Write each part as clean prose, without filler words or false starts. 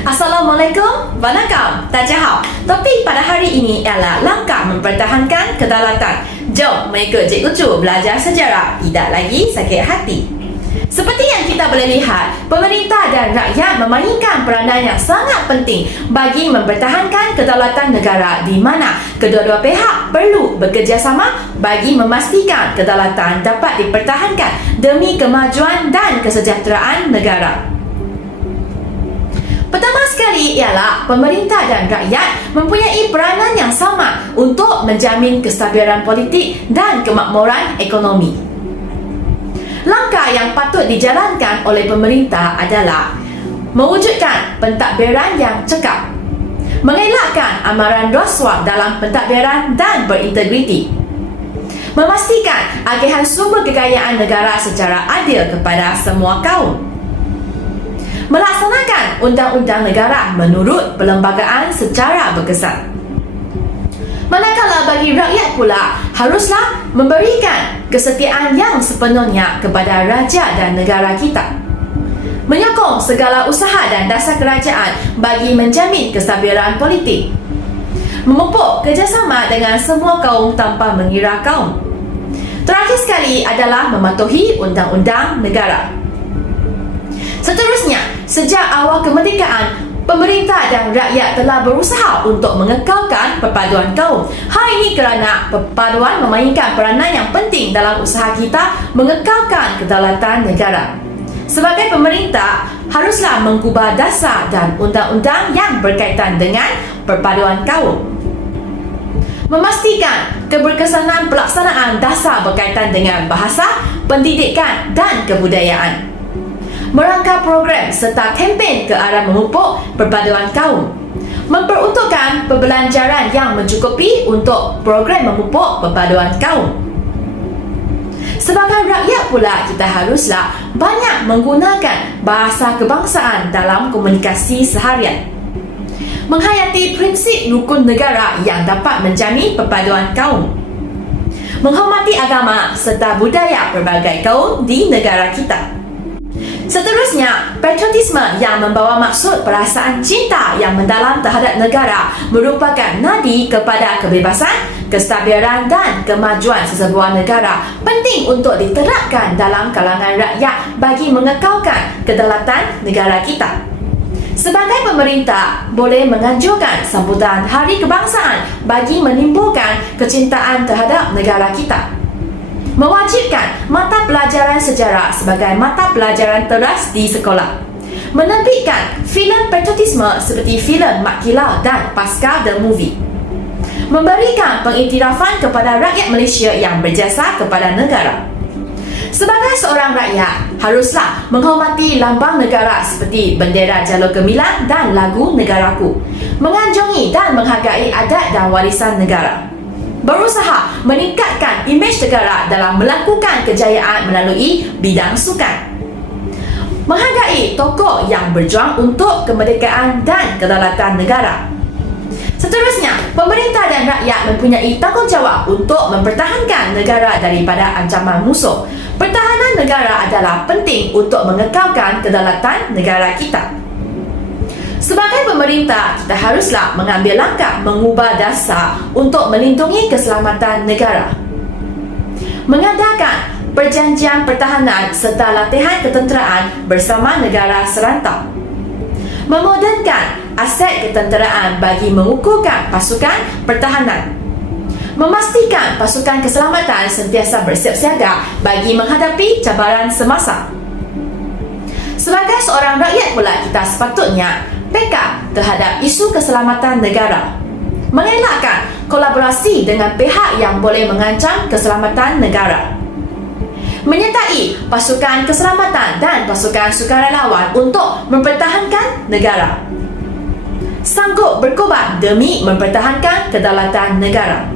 Assalamualaikum, Vanakkam, Tajahau. Topik pada hari ini ialah langkah mempertahankan kedaulatan. Jom mengikut Cikgu Chu belajar sejarah, tidak lagi sakit hati. Seperti yang kita boleh lihat, pemerintah dan rakyat memainkan peranan yang sangat penting bagi mempertahankan kedaulatan negara, di mana kedua-dua pihak perlu bekerjasama bagi memastikan kedaulatan dapat dipertahankan demi kemajuan dan kesejahteraan negara. Pertama sekali ialah pemerintah dan rakyat mempunyai peranan yang sama untuk menjamin kestabilan politik dan kemakmuran ekonomi. Langkah yang patut dijalankan oleh pemerintah adalah mewujudkan pentadbiran yang cekap, mengelakkan amaran rasuah dalam pentadbiran dan berintegriti, memastikan agihan sumber kekayaan negara secara adil kepada semua kaum, melaksanakan undang-undang negara menurut perlembagaan secara berkesan. Manakala bagi rakyat pula haruslah memberikan kesetiaan yang sepenuhnya kepada raja dan negara kita, menyokong segala usaha dan dasar kerajaan bagi menjamin kestabilan politik, memupuk kerjasama dengan semua kaum tanpa mengira kaum. Terakhir sekali adalah mematuhi undang-undang negara. Seterusnya, sejak awal kemerdekaan, pemerintah dan rakyat telah berusaha untuk mengekalkan perpaduan kaum. Hal ini kerana perpaduan memainkan peranan yang penting dalam usaha kita mengekalkan kedaulatan negara. Sebagai pemerintah, haruslah mengubah dasar dan undang-undang yang berkaitan dengan perpaduan kaum, memastikan keberkesanan pelaksanaan dasar berkaitan dengan bahasa, pendidikan dan kebudayaan, merangka program serta kempen ke arah memupuk perpaduan kaum, memperuntukkan perbelanjaran yang mencukupi untuk program memupuk perpaduan kaum. Sebagai rakyat pula, kita haruslah banyak menggunakan bahasa kebangsaan dalam komunikasi seharian, menghayati prinsip rukun negara yang dapat menjamin perpaduan kaum, menghormati agama serta budaya pelbagai kaum di negara kita. Seterusnya, patriotisme yang membawa maksud perasaan cinta yang mendalam terhadap negara merupakan nadi kepada kebebasan, kestabilan dan kemajuan sesebuah negara, penting untuk diterapkan dalam kalangan rakyat bagi mengekalkan kedaulatan negara kita. Sebagai pemerintah, boleh menganjurkan sambutan Hari Kebangsaan bagi menimbulkan kecintaan terhadap negara kita, mewajibkan mata pelajaran sejarah sebagai mata pelajaran teras di sekolah, menerbitkan filem patriotisme seperti filem Mat Kilau dan Pasca The Movie, memberikan pengiktirafan kepada rakyat Malaysia yang berjasa kepada negara. Sebagai seorang rakyat, haruslah menghormati lambang negara seperti bendera Jalur Gemilang dan lagu Negaraku, menganjungi dan menghargai adat dan warisan negara, berusaha meningkatkan imej negara dalam melakukan kejayaan melalui bidang sukan, menghargai tokoh yang berjuang untuk kemerdekaan dan kedaulatan negara. Seterusnya, pemerintah dan rakyat mempunyai tanggungjawab untuk mempertahankan negara daripada ancaman musuh. Pertahanan negara adalah penting untuk mengekalkan kedaulatan negara kita. Sebagai pemerintah, kita haruslah mengambil langkah mengubah dasar untuk melindungi keselamatan negara, mengadakan perjanjian pertahanan serta latihan ketenteraan bersama negara serantau, memodernkan aset ketenteraan bagi mengukuhkan pasukan pertahanan, memastikan pasukan keselamatan sentiasa bersiap siaga bagi menghadapi cabaran semasa. Sebagai seorang rakyat pula, kita sepatutnya peka terhadap isu keselamatan negara, mengelakkan kolaborasi dengan pihak yang boleh mengancam keselamatan negara, menyertai pasukan keselamatan dan pasukan sukarelawan untuk mempertahankan negara, sanggup berkorban demi mempertahankan kedaulatan negara.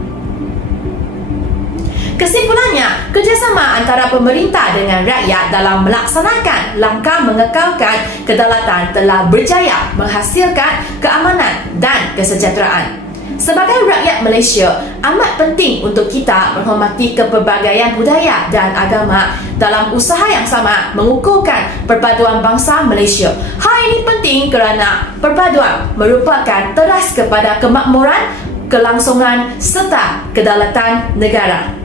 Kesimpulannya, kerjasama antara pemerintah dengan rakyat dalam melaksanakan langkah mengekalkan kedaulatan telah berjaya menghasilkan keamanan dan kesejahteraan. Sebagai rakyat Malaysia, amat penting untuk kita menghormati kepelbagaian budaya dan agama dalam usaha yang sama mengukuhkan perpaduan bangsa Malaysia. Hal ini penting kerana perpaduan merupakan teras kepada kemakmuran, kelangsungan serta kedaulatan negara.